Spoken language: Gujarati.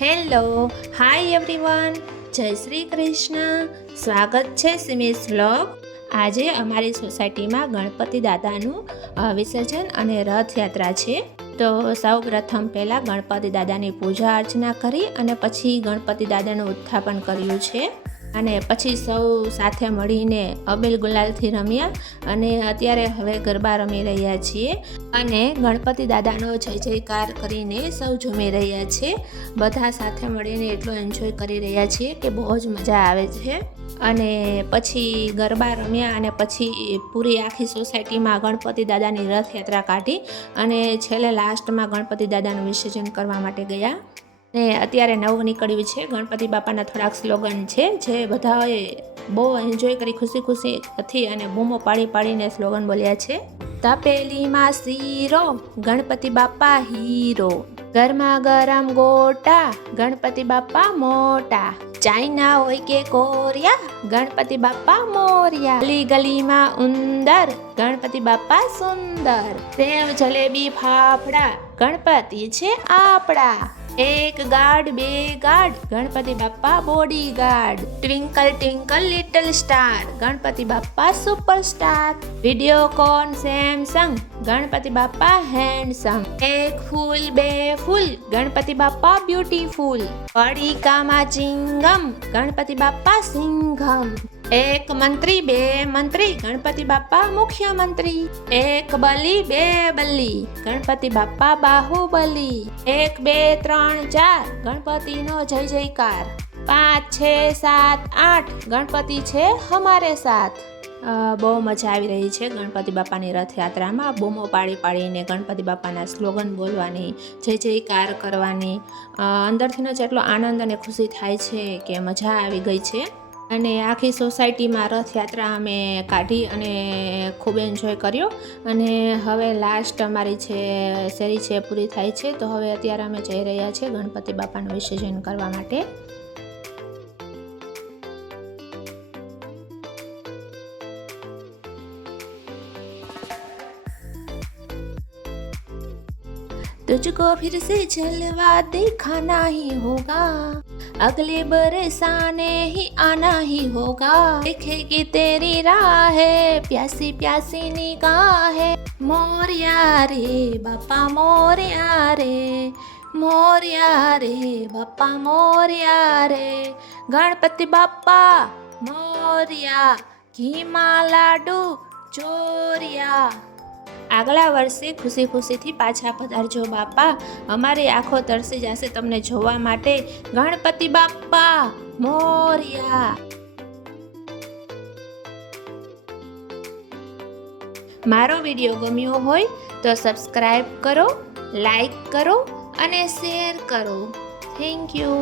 હેલો, હાય એવરીવન, જય શ્રી કૃષ્ણ. સ્વાગત છે સિમિસ વ્લોગ. આજે અમારી સોસાયટીમાં ગણપતિ દાદાનું વિસર્જન અને રથયાત્રા છે. તો સૌ પ્રથમ પહેલાં ગણપતિ દાદાની પૂજા અર્ચના કરી અને પછી ગણપતિ દાદાનું ઉત્થાપન કર્યું છે. અને પછી સૌ સાથે મળીને અબીલ ગુલાલથી રમ્યા અને અત્યારે હવે ગરબા રમી રહ્યા છીએ અને ગણપતિ દાદાનો જય જયકાર કરીને સૌ ઝૂમી રહ્યા છે. બધા સાથે મળીને એટલો એન્જોય કરી રહ્યા છીએ કે બહુ જ મજા આવે છે. અને પછી ગરબા રમ્યા અને પછી પૂરી આખી સોસાયટીમાં ગણપતિ દાદાની રથયાત્રા કાઢી અને છેલ્લે લાસ્ટમાં ગણપતિ દાદાનું વિસર્જન કરવા માટે ગયા. ને અત્યારે નવું નીકળ્યું છે ગણપતિ બાપાના થોડાક સ્લોગન છે જે બધાએ બહુ એન્જોય કરી ખુશીથી અને બૂમો પાડી પાડીને સ્લોગન બોલ્યા છે. તપેલીમાં શીરો, ગણપતિ બાપા હીરો, ગરમા ગરમ ગોટા, ગણપતિ બાપા મોટા, ચાઇના હોય કે કોરિયા, ગણપતિ બાપા મોરિયા, ગલી ગલીમાં ઉંદર, ગણપતિ બાપા સુંદર, સેવ જલેબી ફાફડા, ગણપતિ છે આપણા, એક ગાર્ડ બે ગાર્ડ, ગણપતિ બાપા body guard, twinkle twinkle little star, Ganpati બાપા સુપરસ્ટાર, વિડીયોકોન સેમસંગ, ગણપતિ બાપા હેન્ડસમ, એક ફૂલ બે ફૂલ, ગણપતિ બાપા બ્યુટીફુલ, પડીકામાં ચિંગમ, ગણપતિ બાપા સિંઘમ, એક મંત્રી બે મંત્રી, ગણપતિ બાપા મુખ્યમંત્રી, એક બલી બે બલી, ગણપતિ બાપા બાહુબલી, એક બે ત્રણ ચાર, ગણપતિનો જય જયકાર, 5 6 7 8, ગણપતિ છે હમારે સાથ. બહુ મજા આવી રહી છે ગણપતિ બાપાની રથયાત્રામાં. બૂમો પાડી પાડીને ગણપતિ બાપાના સ્લોગન બોલવાની, જય જયકાર કરવાની. અંદરથીનો જ એટલો આનંદ અને ખુશી થાય છે કે મજા આવી ગઈ છે. અને આખી સોસાયટીમાં રથયાત્રા અમે કાઢી અને ખૂબ એન્જોય કર્યો. અને હવે લાસ્ટ અમારી છે શેરી છે પૂરી થાય છે. તો હવે અત્યારે અમે જઈ રહ્યા છીએ ગણપતિ બાપાનું વિસર્જન કરવા માટે. तुझको फिर से जलवा दिखाना ही होगा, अगले बरसाने ही आना ही होगा, देखेगी तेरी राहें प्यासी प्यासी निगाहें, मोरिया रे बापा मोरिया रे, मोरिया रे बापा मोरिया रे, गणपति बापा मोरिया, ઘીમાં લાડુ ચોરિયા. આગલા વર્ષે ખુશી ખુશીથી પાછા પધારજો બાપા, અમારી આંખો તરસી જશે તમને જોવા માટે, ગણપતિ બાપા મોરિયા. મારો વિડીયો ગમ્યો હોય તો સબસ્ક્રાઈબ કરો, લાઈક કરો અને શેર કરો. Thank you.